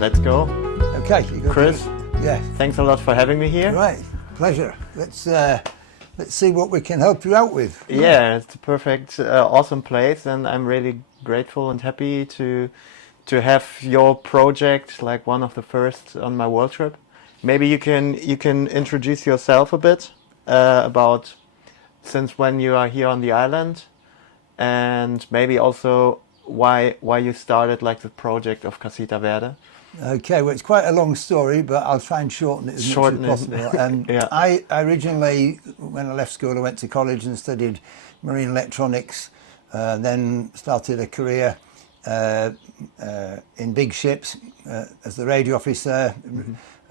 let's go. Okay, Chris, yeah. thanks a lot for having me here. Right, pleasure. Let's see what we can help you out with. Yeah, it's a perfect, awesome place, and I'm really grateful and happy to have your project like one of the first on my world trip. Maybe you can introduce yourself a bit about since when you are here on the island, and maybe also why you started like the project of Casita Verde. Okay, well, it's quite a long story, but I'll try and shorten it as much as possible. Yeah. I originally, when I left school, I went to college and studied marine electronics, then started a career in big ships as the radio officer,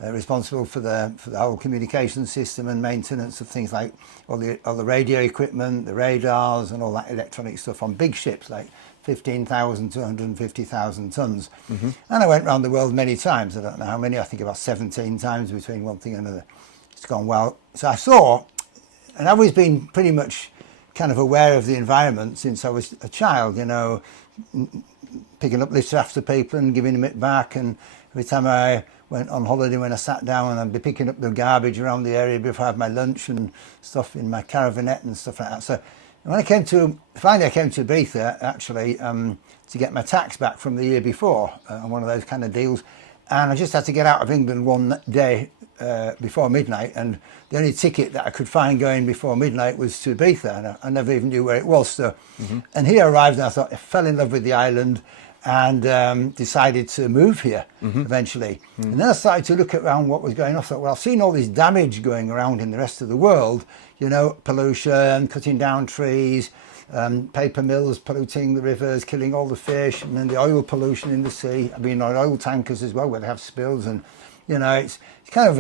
responsible for the whole communication system and maintenance of things like all the radio equipment, the radars, and all that electronic stuff on big ships like 15,000 to 150,000 tons. And I went around the world many times. I don't know how many. I think about 17 times between one thing and another. It's gone well. So I saw, and I've always been pretty much kind of aware of the environment since I was a child, you know, picking up litter after people and giving them it back. And every time I went on holiday, when I sat down, I'd be picking up the garbage around the area before I had my lunch and stuff in my caravanette and stuff like that. So when I came to Ibiza, actually, to get my tax back from the year before on one of those kind of deals, and I just had to get out of England one day before midnight, and the only ticket that I could find going before midnight was to Ibiza, and I never even knew where it was. So, and here I arrived, and I thought I fell in love with the island, and decided to move here eventually. And then I started to look around what was going on. I thought, well, I've seen all this damage going around in the rest of the world, you know, pollution, cutting down trees, paper mills polluting the rivers, killing all the fish, and then the oil pollution in the sea. I mean, oil tankers as well, where they have spills, and you know, it's kind of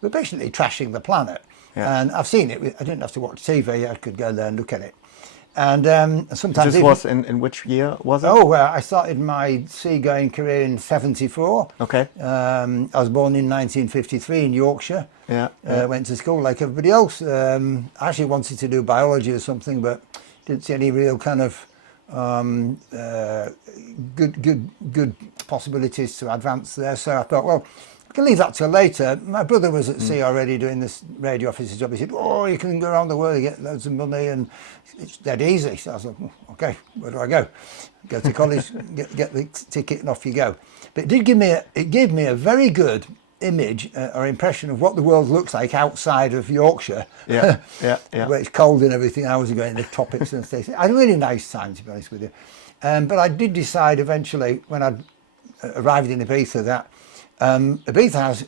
we're basically trashing the planet. Yeah. And I've seen it. I didn't have to watch TV. I could go there and look at it. And sometimes this was in which year was it? Oh, well, I started my seagoing career in '74. Okay. I was born in 1953 in Yorkshire. Yeah. Went to school like everybody else. I actually wanted to do biology or something, but didn't see any real kind of good possibilities to advance there. So I thought, well, I can leave that till later. My brother was at sea already doing this radio officer job. He said, oh, you can go around the world and get loads of money and it's dead easy. So I was like, okay, where do I go? Go to college, get the ticket and off you go. But it gave me a very good image or impression of what the world looks like outside of Yorkshire. Yeah. Where it's cold and everything. I was going to the tropics and stuff. I had a really nice time, to be honest with you. But I did decide eventually when I arrived in Ibiza that Ibiza has,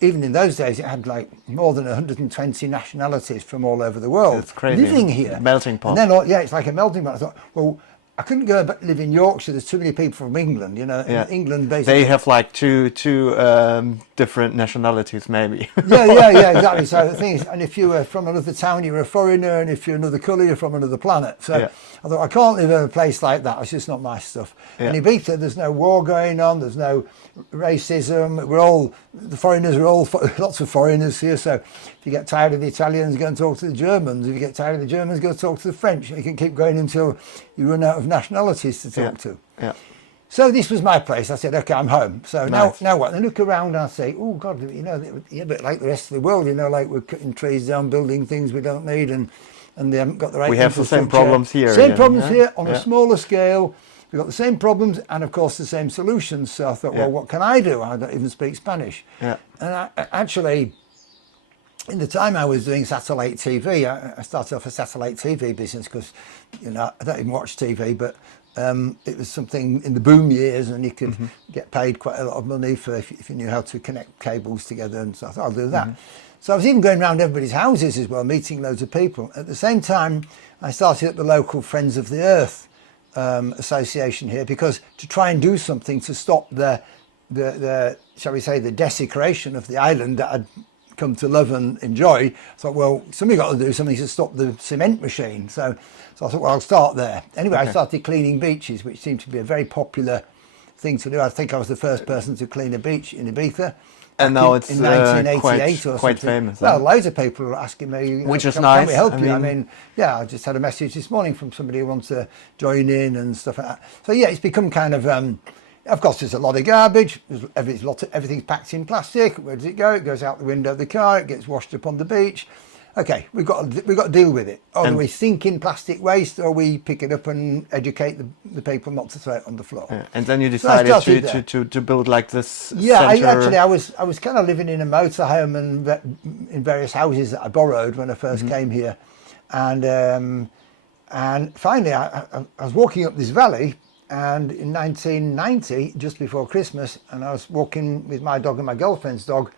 even in those days, it had like more than 120 nationalities from all over the world. It's crazy. Living here. Melting pot. And then, it's like a melting pot. I thought, well, I couldn't go and live in Yorkshire. There's too many people from England, you know. Yeah. In England, basically. They have like two different nationalities, maybe. yeah, exactly. So the thing is, and if you were from another town, you were a foreigner, and if you're another colour, you're from another planet. So I thought, I can't live in a place like that. It's just not my stuff. Yeah. In Ibiza, there's no war going on. There's no racism. The foreigners are all, lots of foreigners here. So if you get tired of the Italians, go and talk to the Germans. If you get tired of the Germans, go talk to the French. You can keep going until you run out of nationalities to talk to. Yeah. So this was my place. I said, okay, I'm home. So now what? And I look around and I say, oh God, you know, you're a bit like the rest of the world, you know, like we're cutting trees down, building things we don't need, and they haven't got the right. We have the same problems here. Same problems here on a smaller scale. We've got the same problems and of course the same solutions. So I thought, well, what can I do? I don't even speak Spanish. Yeah. And I actually, in the time I was doing satellite TV, I started off a satellite TV business because, you know, I don't even watch TV, but it was something in the boom years, and you could get paid quite a lot of money for if you knew how to connect cables together. And so I thought, I'll do that. So I was even going around everybody's houses as well, meeting loads of people. At the same time, I started up the local Friends of the Earth association here, because to try and do something to stop the shall we say, the desecration of the island that I'd come to love and enjoy. I thought, well, somebody got to do something to stop the cement machine. So I thought, well, I'll start there. Anyway, I started cleaning beaches, which seemed to be a very popular thing to do. I think I was the first person to clean a beach in Ibiza. And now it's in 1988 or quite something. famous. Well, loads of people are asking me, which is can nice. we help you? I mean, I just had a message this morning from somebody who wants to join in and stuff like that. So yeah, it's become kind of Of course, there's a lot of garbage. Everything's packed in plastic. Where does it go? It goes out the window of the car. It gets washed up on the beach. Okay, we've got to deal with it. Either we sink in plastic waste, or we pick it up and educate the people not to throw it on the floor. Yeah. And then you decided to build like this. Yeah, center. I was kind of living in a motorhome and in various houses that I borrowed when I first came here, and finally I was walking up this valley. And in 1990, just before Christmas, and I was walking with my dog and my girlfriend's dog,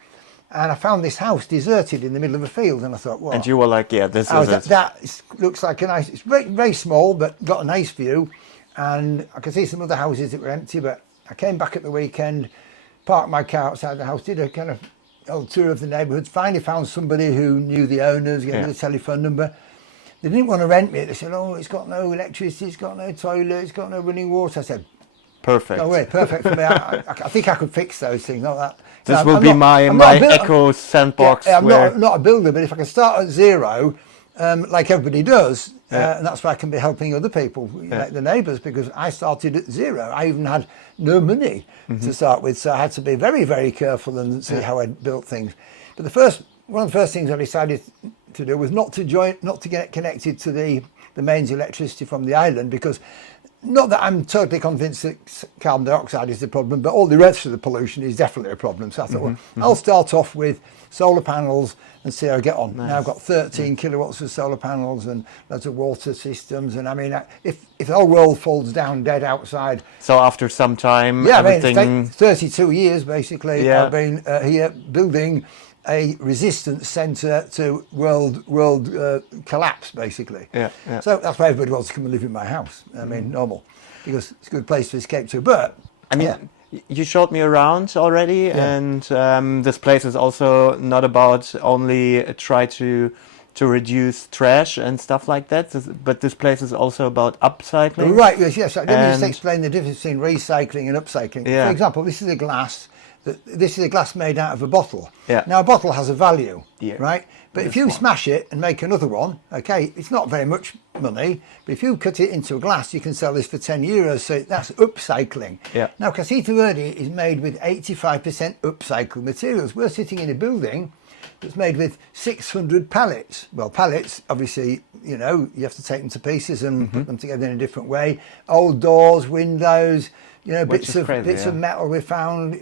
and I found this house deserted in the middle of a field, and I thought, "What?" And you were like, "Yeah, this is it." That looks like a nice. It's very, very small, but got a nice view, and I could see some other houses that were empty. But I came back at the weekend, parked my car outside the house, did a kind of old tour of the neighbourhood. Finally found somebody who knew the owners, gave me the telephone number. They didn't want to rent me. They said, "Oh, it's got no electricity, it's got no toilet, it's got no running water." I said, "Perfect." Oh, wait, perfect for me. I think I could fix those things like that. This will be my eco sandbox. Yeah, I'm not a builder, but if I can start at zero, like everybody does, and that's why I can be helping other people, like the neighbours, because I started at zero. I even had no money to start with, so I had to be very, very careful and see how I built things. But one of the first things I decided to do was not to get connected to the mains electricity from the island, because not that I'm totally convinced that carbon dioxide is the problem, but all the rest of the pollution is definitely a problem. So I thought, I'll start off with solar panels and see how I get on. Nice. Now I've got 13 kilowatts of solar panels and loads of water systems. And I mean, if the whole world falls down dead outside. So after some time, everything. I mean, it's 32 years basically. I've been here building a resistance centre to world collapse, basically. So that's why everybody wants to come and live in my house. I mean, normal, because it's a good place to escape to. But I mean, you showed me around already, and this place is also not about only try to reduce trash and stuff like that, but this place is also about upcycling. Right. Yes. Let me just explain the difference between recycling and upcycling. For example, this is a glass. This is a glass made out of a bottle. Now a bottle has a value, right? But if you smash it and make another one, okay, it's not very much money, but if you cut it into a glass, you can sell this for €10. So that's upcycling. Now Casita Verde is made with 85% upcycled materials. We're sitting in a building that's made with 600 pallets. Well, pallets, obviously, you have to take them to pieces and put them together in a different way. Old doors, windows, bits of metal we found,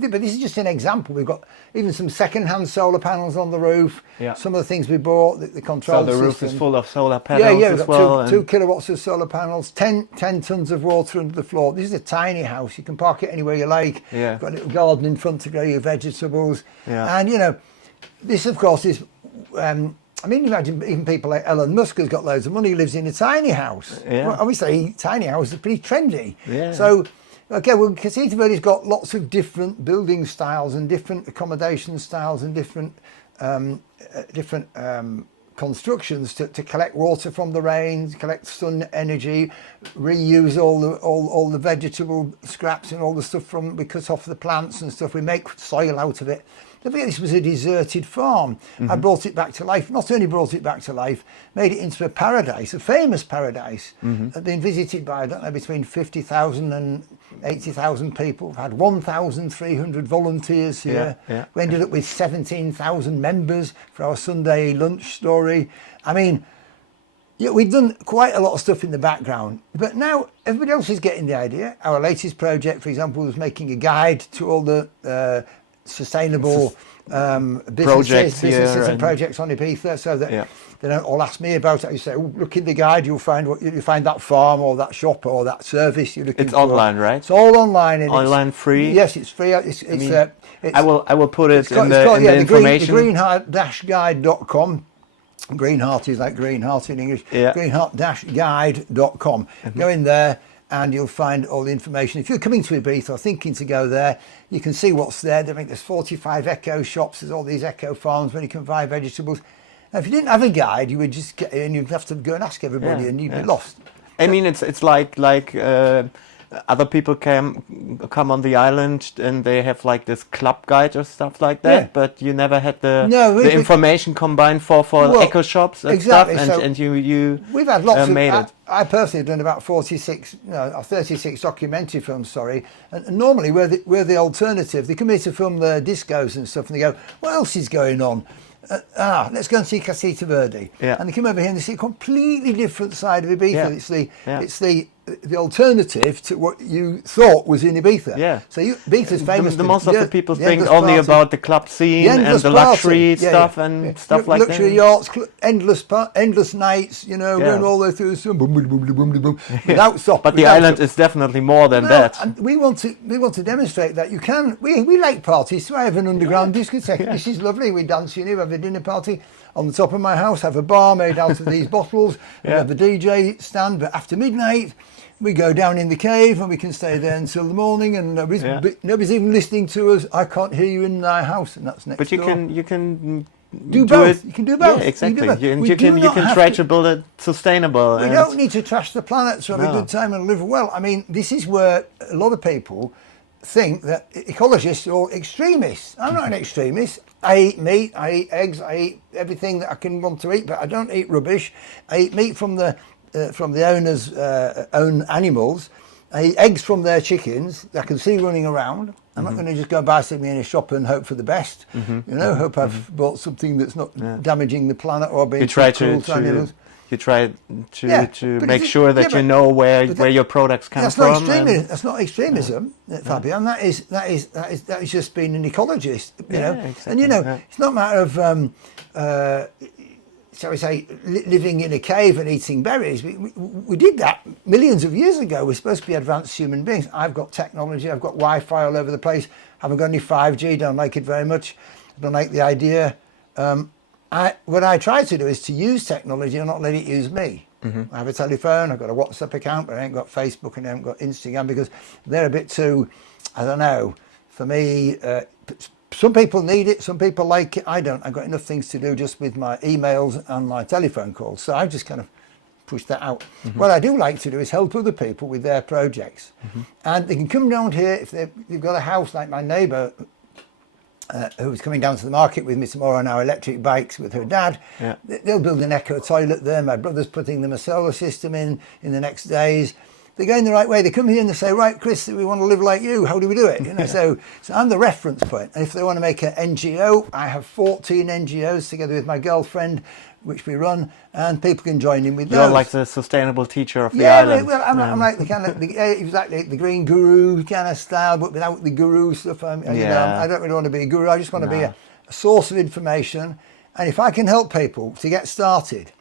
but this is just an example. We've got even some second-hand solar panels on the roof. Some of the things we bought, the control system. So the roof is full of solar panels we've got 2 kilowatts of solar panels, 10 tons of water under the floor. This is a tiny house. You can park it anywhere you like. You've got a little garden in front to grow your vegetables. And, this, of course, is... imagine even people like Elon Musk has got loads of money, lives in a tiny house. Well, obviously, tiny houses are pretty trendy. So, Casita Verde's got lots of different building styles and different accommodation styles and different constructions to collect water from the rain, collect sun energy, reuse all the vegetable scraps and all the stuff we cut off the plants and stuff. We make soil out of it. Don't forget, this was a deserted farm. I brought it back to life. Not only brought it back to life, made it into a paradise, a famous paradise. Been visited by, I don't know, between 50,000 and 80,000 people. We've had 1,300 volunteers here. We ended up with 17,000 members for our Sunday lunch story. I mean, we've done quite a lot of stuff in the background, but now everybody else is getting the idea. Our latest project, for example, was making a guide to all the sustainable businesses and projects on Ibiza, so that they don't all ask me about it. You say, "Oh, look in the guide, you'll find that farm or that shop or that service you're looking for." It's online, right? It's all online. And online, free. Yes, it's free. I will put it in the information. Greenheart-guide.com. Greenheart is like greenheart in English. Greenheart-guide.com. Go in there, and you'll find all the information. If you're coming to Ibiza or thinking to go there, you can see what's there. There's 45 eco shops. There's all these eco farms where you can buy vegetables. Now, if you didn't have a guide, you would just get in. You'd have to go and ask everybody, and you'd be lost. I mean, it's like other people come on the island and they have like this club guide or stuff like that. Yeah. But you never had the No, the information combined for Well, eco shops and exactly, stuff, so and you we've had lots of. made it. I personally have done about 36 documentary films. Sorry, and normally we're the alternative. They come here to film their discos and stuff, and they go, "What else is going on? Let's go and see Casita Verde." Yeah. And they come over here and they see a completely different side of Ibiza. Yeah. It's the alternative to what you thought was in Ibiza. Yeah. So Ibiza's famous. The for most of the people think endless only party. about the club scene and endless the party. luxury Yeah, stuff yeah. and stuff like luxury that. yachts, endless nights, going all the way through the sun, boom, boom, boom, boom, boom, boom, without stopping. But the island is definitely more than that. And we want to demonstrate that you can. We like parties, so I have an underground discotheque. This is lovely. We dance, have a dinner party on the top of my house, have a bar made out of these bottles. We have a DJ stand, but after midnight, we go down in the cave and we can stay there until the morning, and nobody's even listening to us. I can't hear you in my house, and that's next But you door. can do both. it. You can do both. Yeah, exactly. You You can try to build it sustainable. We don't need to trash the planet to have a good time and live well. I mean, this is where a lot of people think that ecologists are extremists. I'm not an extremist. I eat meat, I eat eggs, I eat everything that I can want to eat, but I don't eat rubbish. I eat meat from the owner's own animals. I eat eggs from their chickens that I can see running around. I'm not going to just go buy something in a shop and hope for the best. Hope I've bought something that's not damaging the planet or being cruel to animals. You try to but make sure that you know where your products come from. That's not extremism, Fabian. That is just being an ecologist, know. Exactly, And it's not a matter of shall we say, living in a cave and eating berries. We did that millions of years ago. We're supposed to be advanced human beings. I've got technology. I've got Wi-Fi all over the place. Haven't got any 5G. Don't like it very much. Don't like the idea. What I try to do is to use technology and not let it use me. I have a telephone, I've got a WhatsApp account, but I ain't got Facebook and I haven't got Instagram because they're a bit too, I don't know, for me, some people need it, some people like it, I don't. I've got enough things to do just with my emails and my telephone calls, so I've just kind of pushed that out. What I do like to do is help other people with their projects. And they can come down here if they've got a house like my neighbour, who's coming down to the market with me tomorrow on our electric bikes with her dad. They'll build an eco toilet there. My brother's putting them a solar system in the next days. They're going the right way. They come here and they say, right, Chris, we want to live like you. How do we do it? So I'm the reference point. And if they want to make an NGO, I have 14 NGOs together with my girlfriend, which we run, and people can join in with those. You're like the sustainable teacher of the island. Well, I'm like the kind of exactly the green guru kind of style, but without the guru stuff. I don't really want to be a guru. I just want to be a source of information, and if I can help people to get started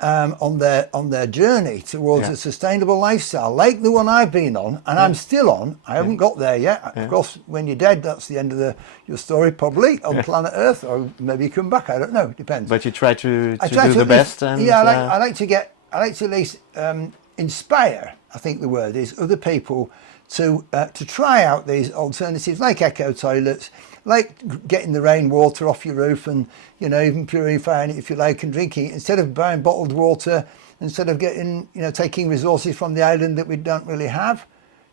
on their journey towards a sustainable lifestyle, like the one I've been on, and I'm still on. I haven't got there yet. Of course, when you're dead, that's the end of your story, probably on planet Earth, or maybe you come back. I don't know. Depends. But you try to do the best. And I like to at least inspire. I think the word is other people to try out these alternatives, like eco toilets, like getting the rainwater off your roof, and even purifying it if you like and drinking it instead of buying bottled water, instead of getting taking resources from the island that we don't really have.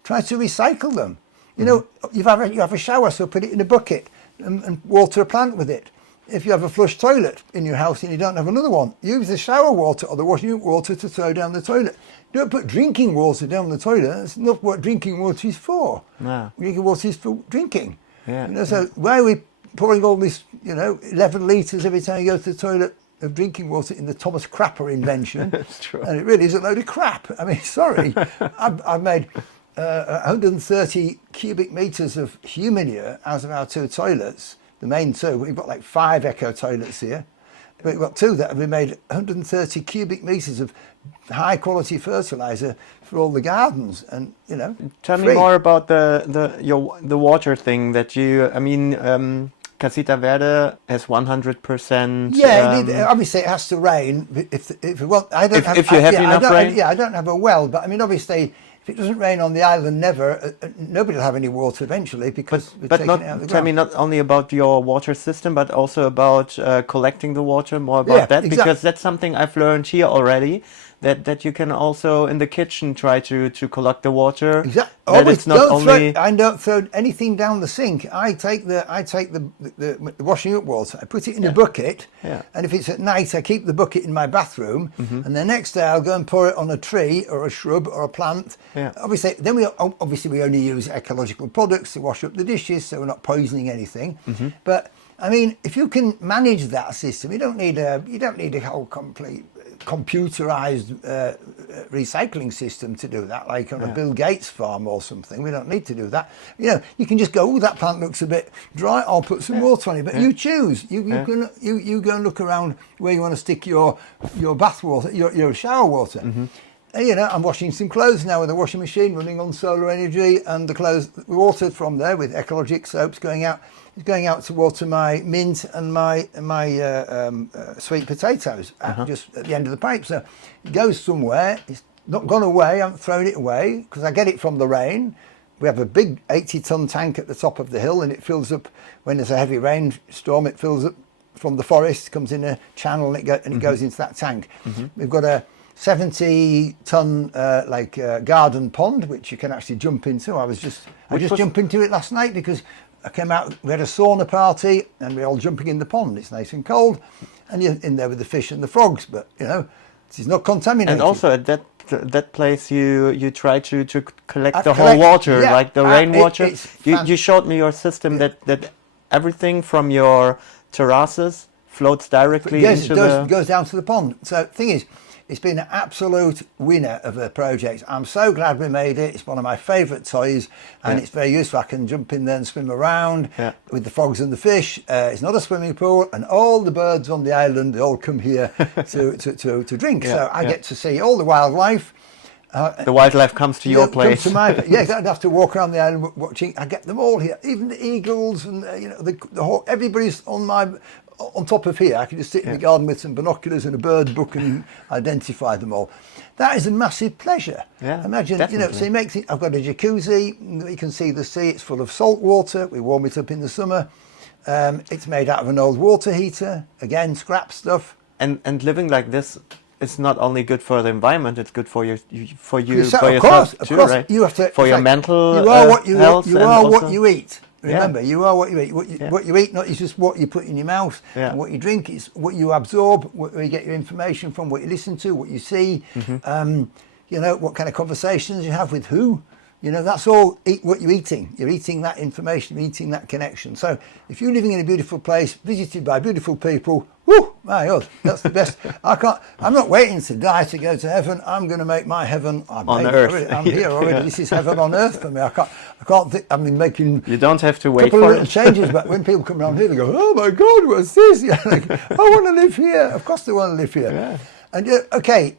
Try to recycle them. You have a shower, so put it in a bucket and water a plant with it. If you have a flush toilet in your house and you don't have another one, use the shower water or the washing water to throw down the toilet. Don't put drinking water down the toilet. That's not what drinking water is for. No. Drinking water is for drinking. Yeah. So why are we pouring all this, 11 litres every time you go to the toilet of drinking water in the Thomas Crapper invention? That's true. And it really is a load of crap. I mean, sorry. I've made 130 cubic metres of humidia out of our two toilets. The main two, we've got like 5 eco toilets here, but we've got 2 that have been made 130 cubic metres of high quality fertiliser for all the gardens, and Tell me more about the water thing that you. I mean, Casita Verde has 100%. Yeah, obviously it has to rain. If we want, I don't have. If you have enough rain. I don't have a well, but I mean, obviously. If it doesn't rain on the island, nobody will have any water eventually because we're taking it out of the ground. Tell me not only about your water system, but also about collecting the water, more about that, exactly. because that's something I've learned here already, that you can also in the kitchen try to collect the water. Exactly. That Always it's not only I don't throw anything down the sink. I take the washing up water, I put it in a bucket, and if it's at night, I keep the bucket in my bathroom, and the next day I'll go and pour it on a tree or a shrub or a plant. Yeah. Obviously, then we only use ecological products to wash up the dishes, so we're not poisoning anything. But I mean, if you can manage that system, you don't need a whole complete computerized recycling system to do that, like on a Bill Gates farm or something. We don't need to do that. You know, you can just go, oh, that plant looks a bit dry, I'll put some water on it. But you choose. You go and look around where you want to stick your bath water, your shower water. You know, I'm washing some clothes now with a washing machine running on solar energy, and the clothes watered from there with ecologic soaps going out to water my mint and my sweet potatoes just at the end of the pipe. So it goes somewhere. It's not gone away. I haven't thrown it away because I get it from the rain. We have a big 80-ton tank at the top of the hill, and it fills up when there's a heavy rainstorm. It fills up from the forest, comes in a channel, and it goes into that tank. We've got a 70-ton garden pond which you can actually jump into. I just jumped into it last night because I came out, we had a sauna party and we're all jumping in the pond. It's nice and cold and you're in there with the fish and the frogs, but you know, it's not contaminated. And also at that place you try to collect the whole water, like the rainwater. You showed me your system that everything from your terraces floats directly into the... goes down to the pond. So the thing is, it's been an absolute winner of a project. I'm so glad we made it. It's one of my favourite toys, and it's very useful. I can jump in there and swim around with the frogs and the fish. It's not a swimming pool, and all the birds on the island, they all come here to drink. So I get to see all the wildlife. The wildlife comes to your place. Comes to my place. Yes, I'd have to walk around the island watching. I get them all here, even the eagles, and you know, the whole, everybody's on top of here. I can just sit in the garden with some binoculars and a bird book and identify them all. That is a massive pleasure. Imagine, definitely. You know, so it makes it, I've got a jacuzzi, you can see the sea, it's full of salt water, we warm it up in the summer. It's made out of an old water heater, again, scrap stuff. And living like this is not only good for the environment, it's good for yourself too, right? You have to, for your mental you are what you health. You are what you eat. Remember, you are what you eat. What you eat, not is just what you put in your mouth. And what you drink is what you absorb, where you get your information from, what you listen to, what you see. You know, what kind of conversations you have with who. You know, that's all what you're eating. You're eating that information, you're eating that connection. So if you're living in a beautiful place, visited by beautiful people, whoo, my God, that's the best. I'm not waiting to die to go to heaven. I'm going to make my heaven on earth. I'm here already. This is heaven on earth for me. I can't think, I mean, making... You don't have to wait for for little changes, but when people come around here, they go, oh my God, what's this? Yeah, like, I want to live here. Of course they want to live here. And okay,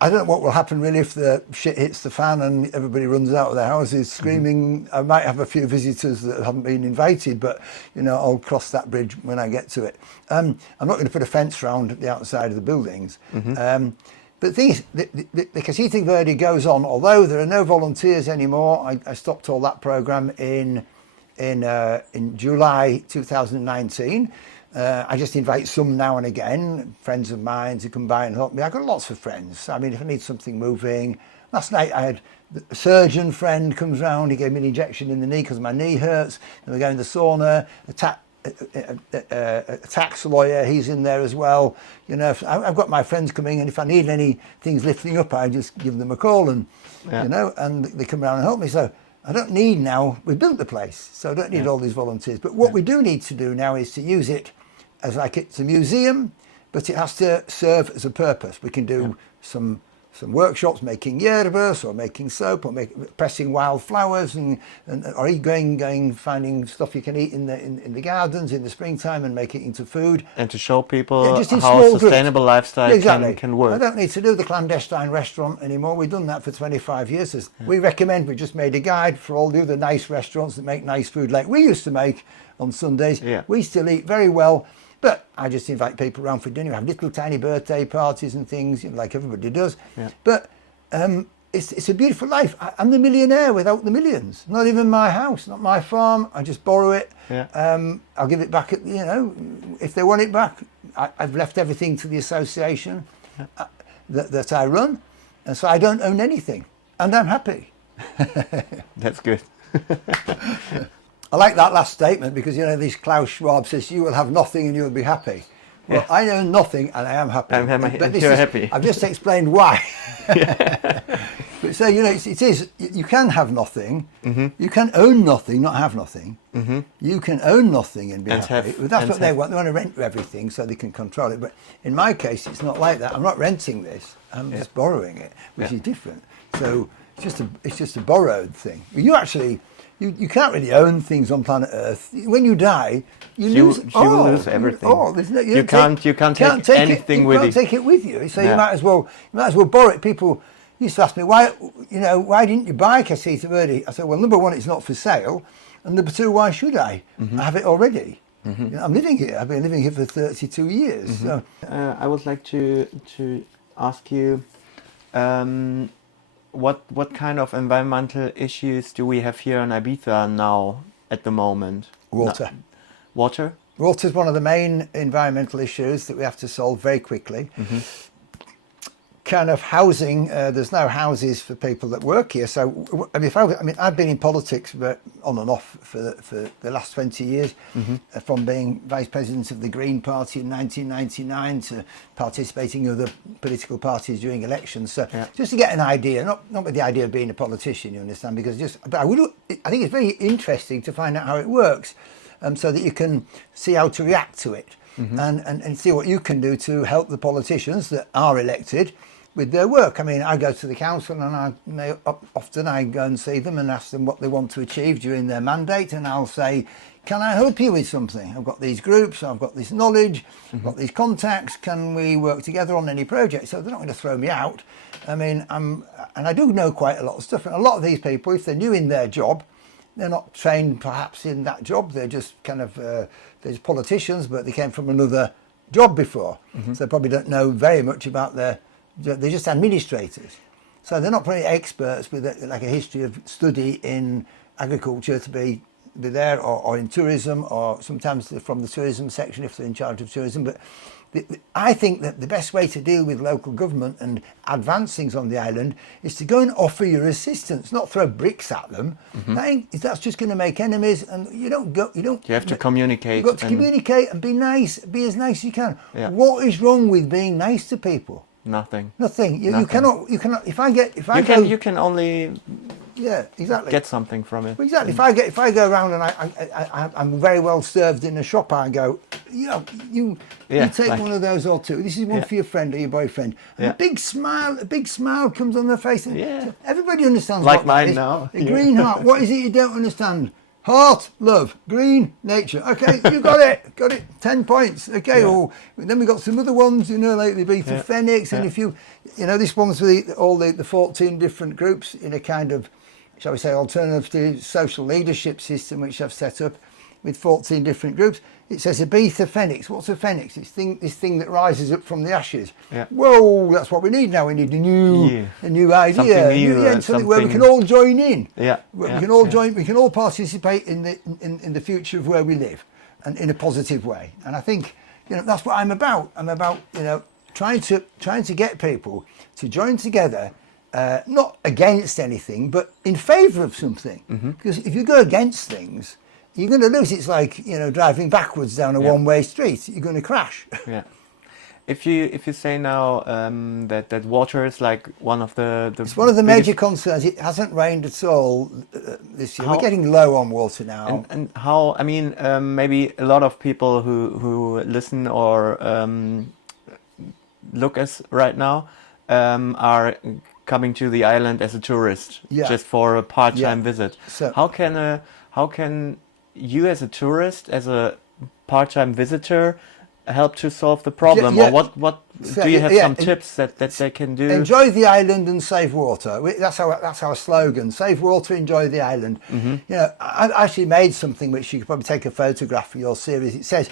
I don't know what will happen really if the shit hits the fan and everybody runs out of their houses screaming. I might have a few visitors that haven't been invited, but you know, I'll cross that bridge when I get to it. I'm not going to put a fence around the outside of the buildings. But the thing is, the Casita Verde goes on. Although there are no volunteers anymore, I stopped all that program in July 2019. I just invite some now and again, friends of mine, to come by and help me. I've got lots of friends. I mean, if I need something moving. Last night I had a surgeon friend comes round, he gave me an injection in the knee because my knee hurts. And we're going to the sauna, a tax lawyer, he's in there as well. You know, I've got my friends coming, and if I need any things lifting up, I just give them a call and, you know, and they come around and help me. So I don't need now, we built the place, so I don't need all these volunteers. But what we do need to do now is to use it as like it's a museum, but it has to serve as a purpose. We can do some workshops making yerbas or making soap or pressing wild flowers or going finding stuff you can eat in the gardens in the springtime and make it into food. And to show people how a sustainable lifestyle can work. I don't need to do the clandestine restaurant anymore. We've done that for 25 years. We recommend, we just made a guide for all the other nice restaurants that make nice food like we used to make on Sundays. We still eat very well. But I just invite people around for dinner, have little tiny birthday parties and things, you know, like everybody does. But it's a beautiful life. I'm the millionaire without the millions. Not even my house, not my farm. I just borrow it. I'll give it back, you know, if they want it back. I've left everything to the association. that I run, and so I don't own anything, and I'm happy. That's good. I like that last statement because, you know, this Klaus Schwab says you will have nothing and you'll be happy. Well, Yeah. I own nothing and I am happy. And you're happy. I've just explained why. But so, you know, it is, you can have nothing, you can own nothing, not have nothing. You can own nothing and be happy. But that's what they want. They want to rent everything so they can control it. But in my case, it's not like that. I'm not renting this. I'm just borrowing it, which is different. So it's just a borrowed thing. You actually, you can't really own things on planet Earth. When you die, you lose. You will lose everything. You can't take anything with you. You can't take it with you. So you might as well borrow it. People used to ask me why didn't you buy Casita Verde? I said, well, number one, it's not for sale, and number two, why should I? I have it already. You know, I'm living here. I've been living here for 32 years. So. I would like to ask you. What kind of environmental issues do we have here in Ibiza now at the moment? Water. Water? Water is one of the main environmental issues that we have to solve very quickly. Kind of housing, there's no houses for people that work here. So, I mean, I've been in politics on and off for the last 20 years, from being vice president of the Green Party in 1999 to participating in other political parties during elections. So, just to get an idea, not with the idea of being a politician, you understand, because I think it's very interesting to find out how it works, so that you can see how to react to it, and see what you can do to help the politicians that are elected with their work. I mean, I go to the council and often I go and see them and ask them what they want to achieve during their mandate, and I'll say, can I help you with something? I've got these groups, I've got this knowledge, I've got these contacts, can we work together on any project? So they're not going to throw me out. I mean, and I do know quite a lot of stuff, and a lot of these people, if they're new in their job, they're not trained perhaps in that job, they're just kind of, they're just politicians, but they came from another job before, so they probably don't know very much about they're just administrators. So they're not probably experts with like a history of study in agriculture to be there, or in tourism, or sometimes they're from the tourism section if they're in charge of tourism. But I think that the best way to deal with local government and advance things on the island is to go and offer your assistance, not throw bricks at them. That's just going to make enemies, and you have to communicate. You've got to communicate and be nice, be as nice as you can. What is wrong with being nice to people? Nothing. You cannot. You can only exactly get something from it. Well, exactly. If I go around and I'm very well served in a shop, I go, you take one of those or two. This is one for your friend or your boyfriend. And a big smile comes on their face. And everybody understands. Like what mine that is. now. A green heart. What is it you don't understand? Heart, love, green, nature. Okay, you got it. 10 points. Okay, then we got some other ones, like the Ibiza Phoenix, and if this one's with all the 14 different groups in a kind of, shall we say, alternative social leadership system which I've set up with 14 different groups. It says Ibiza Phoenix. What's a phoenix? It's this thing that rises up from the ashes. Whoa, that's what we need now. We need a new idea, something where we can all join in. We can all join. We can all participate in the future of where we live, and in a positive way. And I think that's what I'm about. I'm about trying to get people to join together. Not against anything, but in favour of something. Because if you go against things, you're going to lose. It's like driving backwards down a one-way street. You're going to crash. If you say now that water is like one of the it's one of the major concerns. It hasn't rained at all this year. We're getting low on water now. And how? I mean, maybe a lot of people who listen or look us right now are coming to the island as a tourist, just for a part-time visit. So how can you as a tourist, as a part-time visitor, help to solve the problem? Or what do you have some tips that they can do? Enjoy the island and save water. That's our slogan. Save water, enjoy the island. I actually made something which you could probably take a photograph for your series. It says,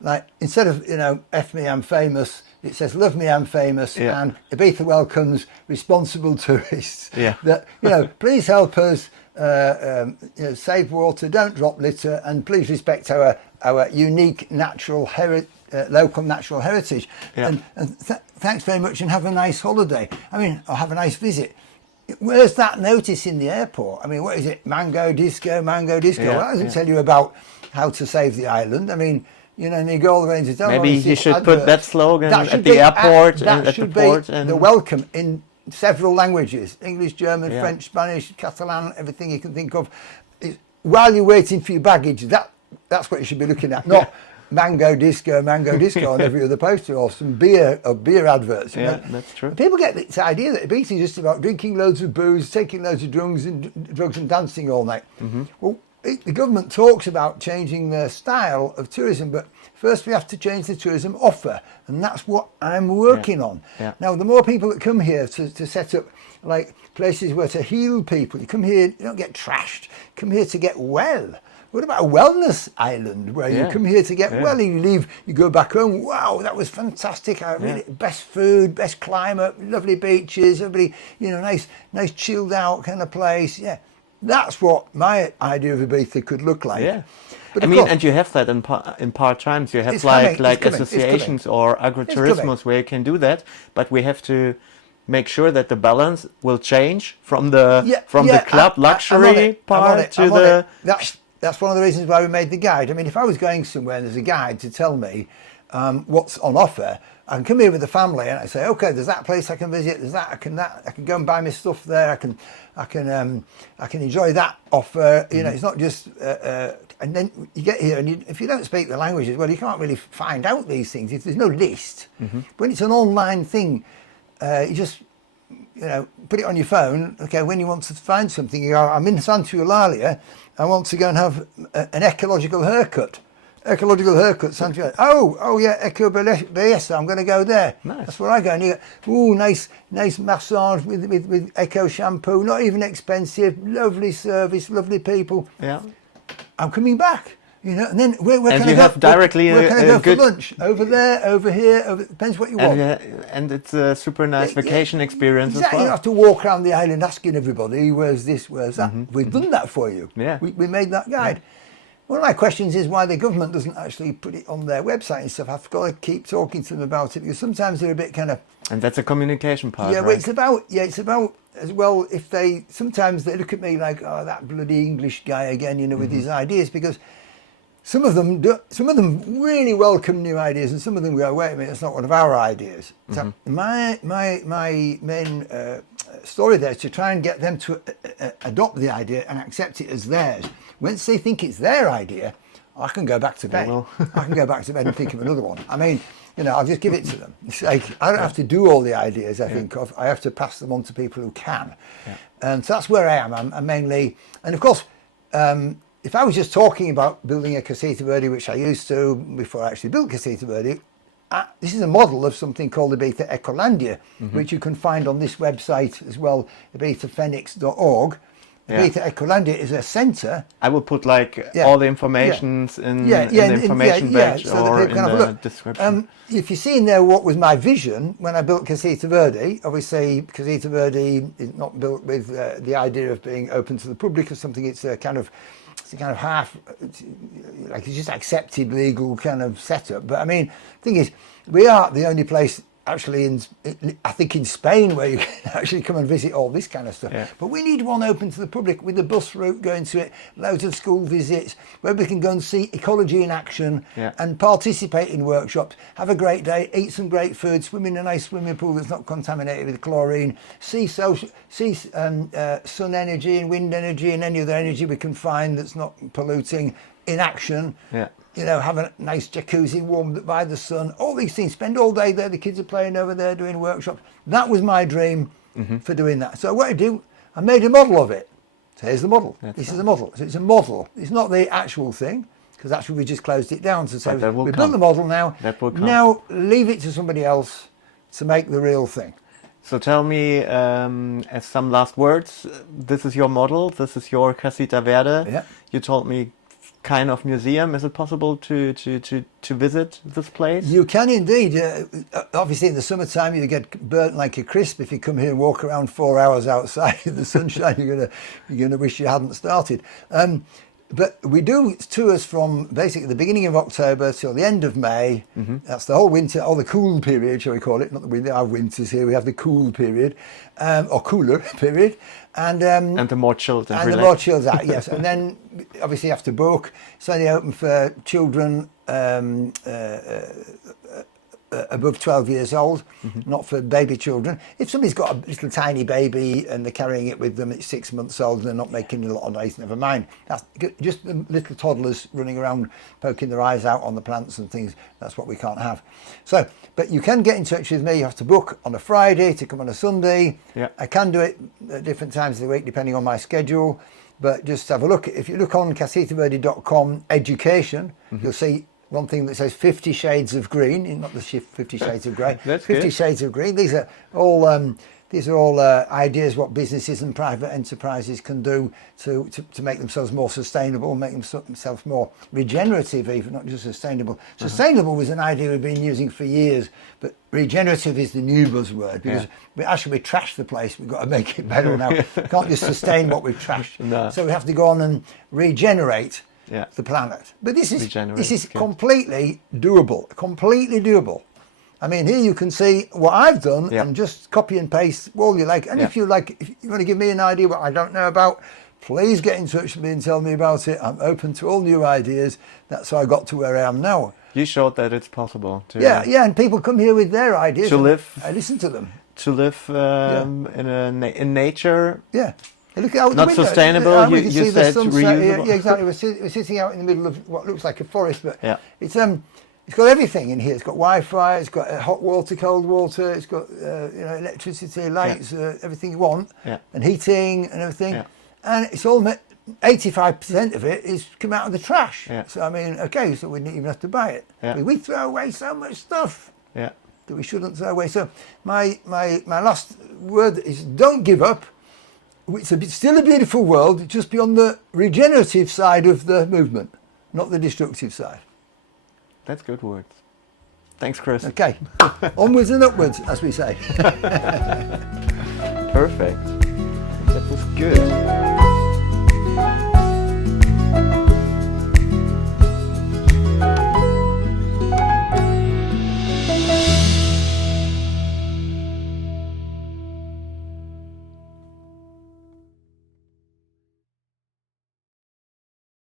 like instead of F me, I'm famous, it says love me, I'm famous, and Ibiza welcomes responsible tourists. That please help us save water, don't drop litter, and please respect our unique natural local natural heritage. Yeah. And thanks very much and have a nice holiday. I mean, or have a nice visit. Where's that notice in the airport? I mean, what is it? Mango disco, mango disco. Yeah, Well, that doesn't yeah. tell you about how to save the island. I mean, you know, and you go all the way into town. Maybe obviously, you should adverts. put that slogan That should at the be airport that and at the should be port. And the welcome in several languages: English, German, Yeah. French, Spanish, Catalan, everything you can think of. While you're waiting for your baggage, that's what you should be looking at, not mango disco on every other poster, or some beer adverts. You Yeah, know? that's true. People get this idea that Ibiza is just about drinking loads of booze, taking loads of drugs and dancing all night. Well, the government talks about changing the style of tourism, but first we have to change the tourism offer, and that's what I'm working on. Yeah. Now, the more people that come here to set up like places where to heal people, you come here, you don't get trashed, you come here to get well. What about a wellness island where you Yeah. come here to get Yeah. well, and you leave, you go back home, wow, that was fantastic. I really, best food, best climate, lovely beaches, everybody, you know, nice chilled out kind of place. Yeah, that's what my idea of Ibiza could look like. Yeah. But I of mean, course, and you have that in part times. You have It's coming, like it's coming, it's associations or agritourismos where you can do that, but we have to make sure that the balance will change from the club luxury part to the. That's one of the reasons why we made the guide. I mean, if I was going somewhere and there's a guide to tell me what's on offer, I can come here with the family and I say, okay, there's that place I can visit. There's that I can go and buy my stuff there. I can enjoy that offer. You know, it's not just. And then you get here and if you don't speak the languages, well, you can't really find out these things if there's no list. When it's an online thing, you just. You know, put it on your phone. Okay, when you want to find something, you go, I'm in Santa Eulalia. I want to go and have an ecological haircut. Santa Eulalia. Oh yeah, Eco Bellezza. I'm going to go there. Nice. That's where I go. And you go, nice massage with Eco shampoo. Not even expensive. Lovely service. Lovely people. Yeah. I'm coming back. You know, and then where And can you I go? have directly where can I go good for lunch? Over there, over here. Depends what you want. and it's a super nice vacation experience Exactly. as You well. don't have to walk around the island asking everybody, where's this, where's that. We've done that for you. Yeah. We made that guide. One of my questions is why the government doesn't actually put it on their website and stuff. I've got to keep talking to them about it because sometimes they're a bit kind of... And that's a communication part, Yeah, right? well, it's about as well if sometimes they look at me like, oh, that bloody English guy again, you know, with his ideas, because some of them really welcome new ideas, and some of them go, wait a minute, it's not one of our ideas. So my main story there is to try and get them to adopt the idea and accept it as theirs. Once they think it's their idea, I can go back to bed. I can go back to bed and think of another one. I mean, you know, I'll just give it to them. It's like, I don't have to do all the ideas I think of. I have to pass them on to people who can. And so that's where I am. I'm mainly, and of course, if I was just talking about building a Casita Verde, which I used to before I actually built Casita Verde, this is a model of something called Ibiza Ecolandia, which you can find on this website as well, ibizaphoenix.org. Ibiza Ecolandia is a centre. I will put like all the informations in the information badge so that or people in can have a the look. description. If you see in there what was my vision when I built Casita Verde, obviously Casita Verde is not built with the idea of being open to the public or something. It's a kind of half, like it's just accepted legal kind of setup. But I mean, the thing is, we are the only place actually I think in Spain where you can actually come and visit all this kind of stuff. But we need one open to the public with a bus route going to it, loads of school visits, where we can go and see ecology in action and participate in workshops, have a great day, eat some great food, swim in a nice swimming pool that's not contaminated with chlorine, see sun energy and wind energy and any other energy we can find that's not polluting in action. You know, have a nice jacuzzi warmed by the sun, all these things, spend all day there, the kids are playing over there doing workshops. That was my dream for doing that. So what I do, I made a model of it. So here's the model. This is the model. So it's a model. It's not the actual thing, because actually we just closed it down to say, we built the model now. Now leave it to somebody else to make the real thing. So tell me, as some last words, this is your model, this is your Casita Verde. You told me kind of museum. Is it possible to visit this place? You can indeed. Obviously, in the summertime, you get burnt like a crisp if you come here and walk around 4 hours outside in the sunshine. You're gonna wish you hadn't started. But we do tours from basically the beginning of October till the end of May. That's the whole winter, or the cool period, shall we call it? Not that we have winters here, we have the cool period, or cooler period. And the more chilled and the relaxed. more chilled out, yes. And then obviously you have to book. So they open for children above 12 years old, not for baby children. If somebody's got a little tiny baby and they're carrying it with them, it's 6 months old and they're not making a lot of noise, never mind. That's just the little toddlers running around poking their eyes out on the plants and things. That's what we can't have. So, but you can get in touch with me. You have to book on a Friday to come on a Sunday. Yeah. I can do it at different times of the week depending on my schedule, but just have a look. If you look on casitaverde.com education, you'll see one thing that says 50 Shades of Green, not the 50 Shades of Grey. That's 50 good. Shades of Green. These are all ideas what businesses and private enterprises can do to make themselves more sustainable, make themselves more regenerative, even not just sustainable. Sustainable was an idea we've been using for years, but regenerative is the new buzzword because we trashed the place. We've got to make it better now. We can't just sustain what we've trashed. No. So we have to go on and regenerate Yeah. the planet. But this is Good. completely doable. Completely doable. I mean, here you can see what I've done and just copy and paste all you like. And if you want to give me an idea what I don't know about, please get in touch with me and tell me about it. I'm open to all new ideas. That's how I got to where I am now. You showed that it's possible to And people come here with their ideas. To live. I listen to them. To live in nature. Yeah. Look out the Not window. sustainable. We You can see the said sunset here. reusable. Yeah, exactly. We're sitting out in the middle of what looks like a forest, but it's got everything in here. It's got Wi-Fi. It's got hot water, cold water. It's got electricity, lights, everything you want, and heating and everything. Yeah. And it's all 85% of it is come out of the trash. Yeah. So I mean, okay, so we didn't even have to buy it. Yeah. We throw away so much stuff Yeah. that we shouldn't throw away. So my last word is don't give up. It's still a beautiful world, just be on the regenerative side of the movement, not the destructive side. That's good words. Thanks, Chris. Okay, onwards and upwards, as we say. Perfect. That was good.